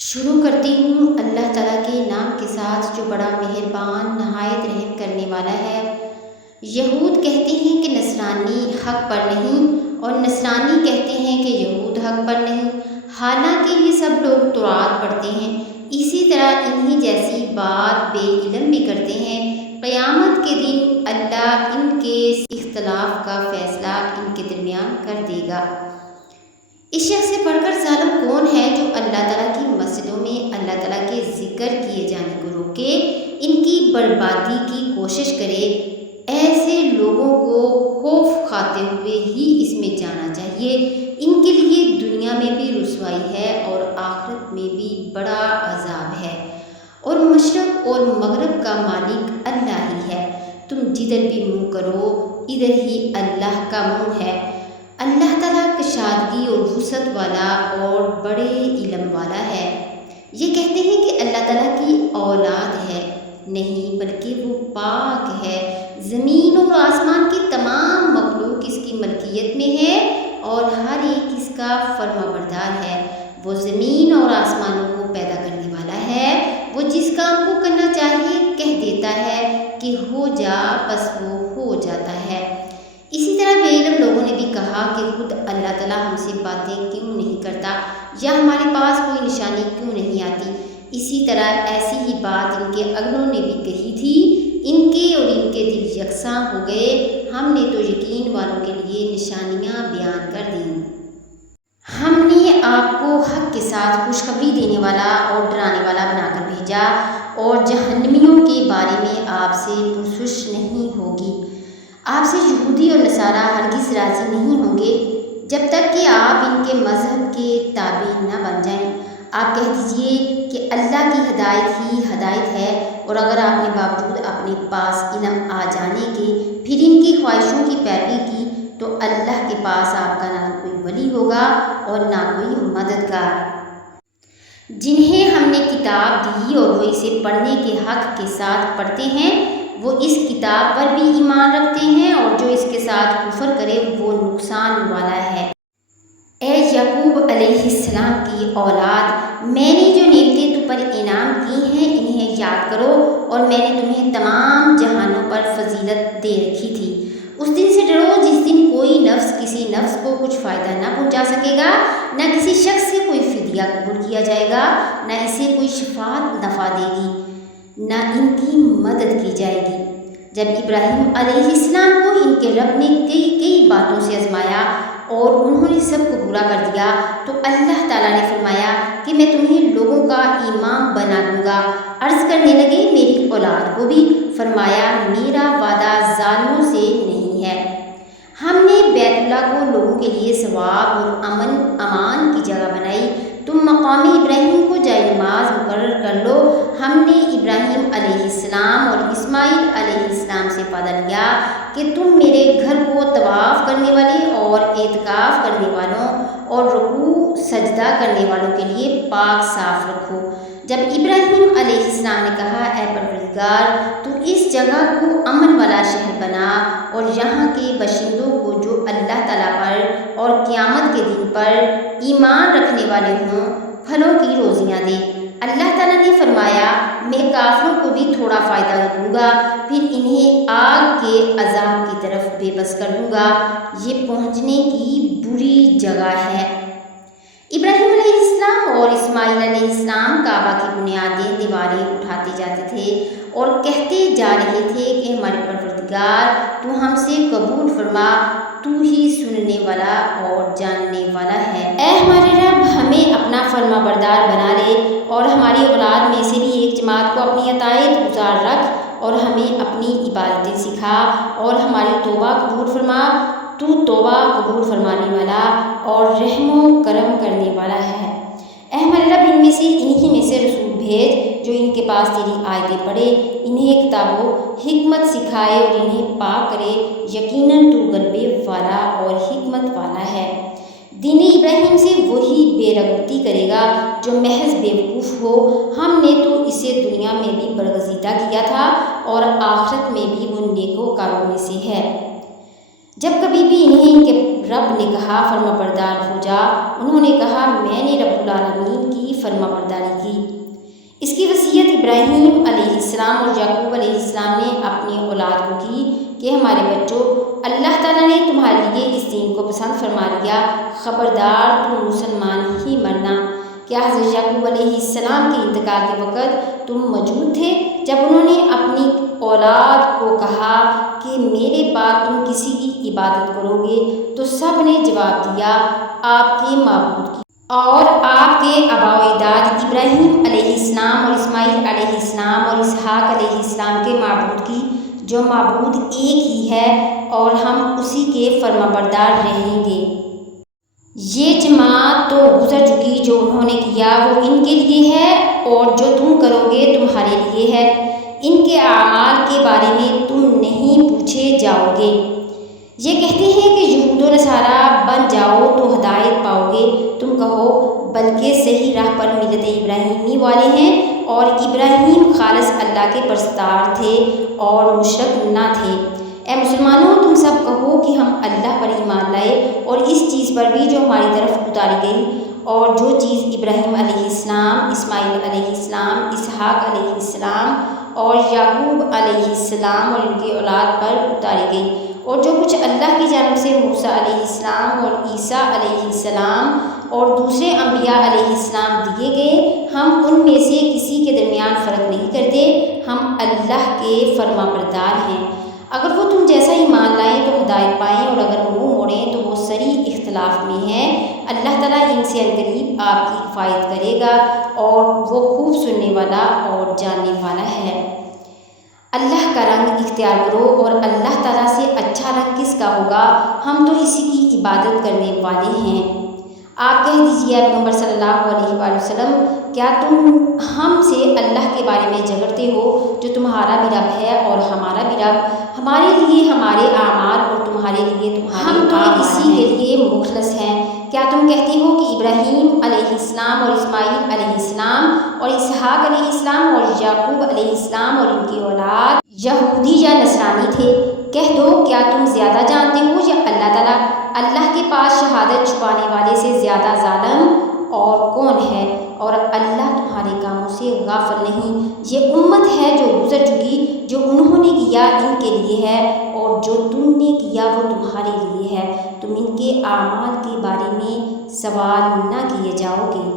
شروع کرتی ہوں اللہ تعالیٰ کے نام کے ساتھ جو بڑا مہربان نہایت رحم کرنے والا ہے۔ یہود کہتے ہیں کہ نصرانی حق پر نہیں اور نصرانی کہتے ہیں کہ یہود حق پر نہیں، حالانکہ یہ سب لوگ تورات پڑھتے ہیں، اسی طرح انہی جیسی بات بے علم بھی کرتے ہیں۔ قیامت کے دن اللہ ان کے اختلاف کا فیصلہ ان کے درمیان کر دے گا۔ اس شخص سے بڑھ کر ظالم کون ہے جو اللہ تعالیٰ کی مسجدوں میں اللہ تعالیٰ کے ذکر کیے جانے کو روکے، ان کی بربادی کی کوشش کرے۔ ایسے لوگوں کو خوف کھاتے ہوئے ہی اس میں جانا چاہیے۔ ان کے لیے دنیا میں بھی رسوائی ہے اور آخرت میں بھی بڑا عذاب ہے، اور مشرق اور مغرب کا مالک اللہ ہی ہے۔ تم جدھر بھی منہ کرو ادھر ہی اللہ کا منہ ہے۔ اللہ تعالیٰ کشادگی اور وسعت والا اور بڑے علم والا ہے۔ یہ کہتے ہیں کہ اللہ تعالیٰ کی اولاد ہے، نہیں بلکہ وہ پاک ہے۔ زمین اور آسمان کی تمام مخلوق اس کی ملکیت میں ہے اور ہر ایک اس کا فرما بردار ہے۔ وہ زمین اور آسمانوں کو پیدا کرنے والا ہے۔ وہ جس کام کو کرنا چاہیے کہہ دیتا ہے کہ ہو جا، بس وہ ہو جاتا ہے۔ اسی طرح بے علم لوگوں نے بھی کہا کہ خود اللہ تعالیٰ ہم سے باتیں کیوں نہیں کرتا، یا ہمارے پاس کوئی نشانی کیوں نہیں آتی۔ اسی طرح ایسی ہی بات ان کے اگلوں نے بھی کہی تھی۔ ان کے اور ان کے دل یکساں ہو گئے۔ ہم نے تو یقین والوں کے لیے نشانیاں بیان کر دیں۔ ہم نے آپ کو حق کے ساتھ خوشخبری دینے والا اور ڈرانے والا بنا کر بھیجا، اور جہنمیوں کے بارے میں آپ سے پرسش نہیں ہوگی۔ آپ سے یہودی اور نصارہ ہرگز راضی نہیں ہوں گے جب تک کہ آپ ان کے مذہب کے تابع نہ بن جائیں۔ آپ کہہ دیجئے کہ اللہ کی ہدایت ہی ہدایت ہے، اور اگر آپ نے باوجود اپنے پاس علم آ جانے کے پھر ان کی خواہشوں کی پیروی کی تو اللہ کے پاس آپ کا نہ کوئی ولی ہوگا اور نہ کوئی مددگار۔ جنہیں ہم نے کتاب دی اور وہ اسے پڑھنے کے حق کے ساتھ پڑھتے ہیں، وہ اس کتاب پر بھی ایمان رکھتے ہیں، اور جو اس کے ساتھ کفر کرے وہ نقصان والا ہے۔ اے یعقوب علیہ السلام کی اولاد، میں نے جو نعمتیں تم پر انعام کی ہیں انہیں یاد کرو، اور میں نے تمہیں تمام جہانوں پر فضیلت دے رکھی تھی۔ اس دن سے ڈرو جس دن کوئی نفس کسی نفس کو کچھ فائدہ نہ پہنچا سکے گا، نہ کسی شخص سے کوئی فدیہ قبول کیا جائے گا، نہ اسے کوئی شفاعت نفع دے گی، نہ ان کی مدد کی جائے گی۔ جب ابراہیم علیہ السلام کو ان کے رب نے کئی باتوں سے آزمایا اور انہوں نے سب کو پورا کر دیا، تو اللہ تعالیٰ نے فرمایا کہ میں تمہیں لوگوں کا امام بنا دوں گا۔ عرض کرنے لگے میری اولاد کو بھی؟ فرمایا میرا وعدہ ظالموں سے نہیں ہے۔ ہم نے بیت اللہ کو لوگوں کے لیے ثواب اور امن امان کی جگہ بنائی۔ تم مقام ابراہیم کو جائے نماز مقرر کر لو۔ ہم نے ابراہیم علیہ السلام اور اسماعیل علیہ السلام سے وعدہ لیا کہ تم میرے گھر کو طواف کرنے والے اور اعتکاف کرنے والوں اور رکوع سجدہ کرنے والوں کے لیے پاک صاف رکھو۔ جب ابراہیم علیہ السلام نے کہا اے پروردگار تو اس جگہ کو امن والا شہر بنا، اور یہاں کے باشندوں کو جو اللہ تعالیٰ پر اور قیامت کے دن پر ایمان رکھنے والے ہوں پھلوں کی روزیاں دے۔ اللہ تعالیٰ نے فرمایا میں کافروں کو بھی تھوڑا فائدہ دوں گا، پھر انہیں آگ کے عذاب کی طرف بے بس کر دوں گا۔ یہ پہنچنے کی بری جگہ ہے۔ ابراہیم علیہ السلام اور اسماعیل علیہ السلام کعبہ کی بنیادیں دیواریں اٹھاتے جاتے تھے اور کہتے جا رہے تھے کہ ہمارے پروردگار تو ہم سے قبول فرما، تو ہی سننے والا اور جاننے والا ہے۔ اے ہمارے رب ہمیں اپنا فرما بردار بنا لے، اور ہماری اولاد میں سے بھی ایک جماعت کو اپنی اطاعت گزار رکھ، اور ہمیں اپنی عبادتیں سکھا، اور ہماری توبہ قبول فرما۔ تو توبہ قبول فرمانے والا اور رحم و کرم کرنے والا ہے۔ اے ہمارے رب انہی میں سے رسول بھیج جو ان کے پاس تیری آیتیں پڑھے، انہیں کتاب و حکمت سکھائے اور انہیں پاک کرے۔ یقیناً تو غلبے والا اور حکمت والا ہے۔ دین ابراہیم سے وہی بے رغبتی کرے گا جو محض بیوقوف ہو۔ ہم نے تو اسے دنیا میں بھی برگزیدہ کیا تھا اور آخرت میں بھی وہ نیکوکاروں میں سے ہے۔ جب کبھی بھی انہیں ان کے رب نے کہا فرما بردار ہو جا، انہوں نے کہا میں نے رب العالمین کی فرما برداری کی۔ اس کی وصیت ابراہیم علیہ السلام اور یعقوب علیہ السلام نے اپنی اولاد کو کی کہ ہمارے بچوں، اللہ تعالیٰ نے تمہارے لیے اس دین کو پسند فرما لیا، خبردار تم مسلمان ہی مرنا۔ کیا حضرت یعقوب علیہ السلام کے انتقال کے وقت تم موجود تھے جب انہوں نے اپنی اولاد کو کہا کہ میرے بعد تم کسی کی عبادت کرو گے؟ تو سب نے جواب دیا، آپ کے معبود کی اور آپ کے آباء و اجداد ابراہیم علیہ السلام اور اسماعیل علیہ السلام اور اسحاق علیہ السلام کے معبود کی، جو معبود ایک ہی ہے، اور ہم اسی کے فرما بردار رہیں گے۔ یہ جماعت تو گزر چکی، جو انہوں نے کیا وہ ان کے لیے ہے، اور جو تم کرو گے تمہارے لیے ہے۔ ان کے اعمال کے بارے میں تم نہیں پوچھے جاؤ گے۔ یہ کہتے ہیں کہ یہود و نصارہ بن جاؤ تو ہدایت پاؤ گے۔ تم کہو بلکہ صحیح راہ پر ملت ابراہیمی والے ہیں، اور ابراہیم خالص اللہ کے پرستار تھے اور مشرک نہ تھے۔ اے مسلمانوں، تم سب کہو کہ ہم اللہ پر ایمان لائے، اور اس چیز پر بھی جو ہماری طرف اتاری گئی، اور جو چیز ابراہیم علیہ السلام، اسماعیل علیہ السلام، اسحاق علیہ السلام اور یعقوب علیہ السلام اور ان کی اولاد پر اتاری گئی، اور جو کچھ اللہ کی جانب سے موسیٰ علیہ السلام اور عیسیٰ علیہ السلام اور دوسرے انبیاء علیہ السلام دیے گئے، ہم ان میں سے کسی کے درمیان فرق نہیں کرتے، ہم اللہ کے فرما بردار ہیں۔ اگر وہ تم جیسا ایمان لائیں تو ہدایت پائیں، اور اگر منہ موڑیں تو وہ صریح اختلاف میں ہیں۔ اللہ تعالیٰ ان سے عنقریب آپ کی کفایت کرے گا، اور وہ خوب سننے والا اور جاننے والا ہے۔ اللہ کا رنگ اختیار کرو، اور اللہ تعالیٰ سے اچھا رنگ کس کا ہوگا؟ ہم تو اسی کی عبادت کرنے والے ہیں۔ آپ کہہ دیجیے اے پیغمبر صلی اللہ علیہ وآلہ وسلم، کیا تم ہم سے اللہ کے بارے میں جھگڑتے ہو، جو تمہارا بھی رب ہے اور ہمارا بھی رب، ہمارے لیے ہمارے اعمال اور تمہارے لیے تمہارے اعمال، ہم تو اسی کے لیے مخلص ہیں۔ کیا تم کہتے ہو کہ ابراہیم علیہ السلام اور اسماعیل علیہ السلام اور اسحاق علیہ السلام اور یعقوب علیہ السلام اور ان کی اولاد یہودی یا نصرانی تھے؟ کہہ دو کیا تم زیادہ جانتے ہو یا اللہ تعالیٰ؟ اللہ کے پاس شہادت چھپانے والے سے زیادہ ظالم اور کون ہے، اور اللہ تمہارے کاموں سے غافل نہیں۔ یہ امت ہے جو گزر چکی، جو انہوں نے کیا ان کے لیے ہے، اور جو تم نے کیا وہ تمہارے لیے ہے۔ تم ان کے اعمال کے بارے میں سوال نہ کیے جاؤ گے۔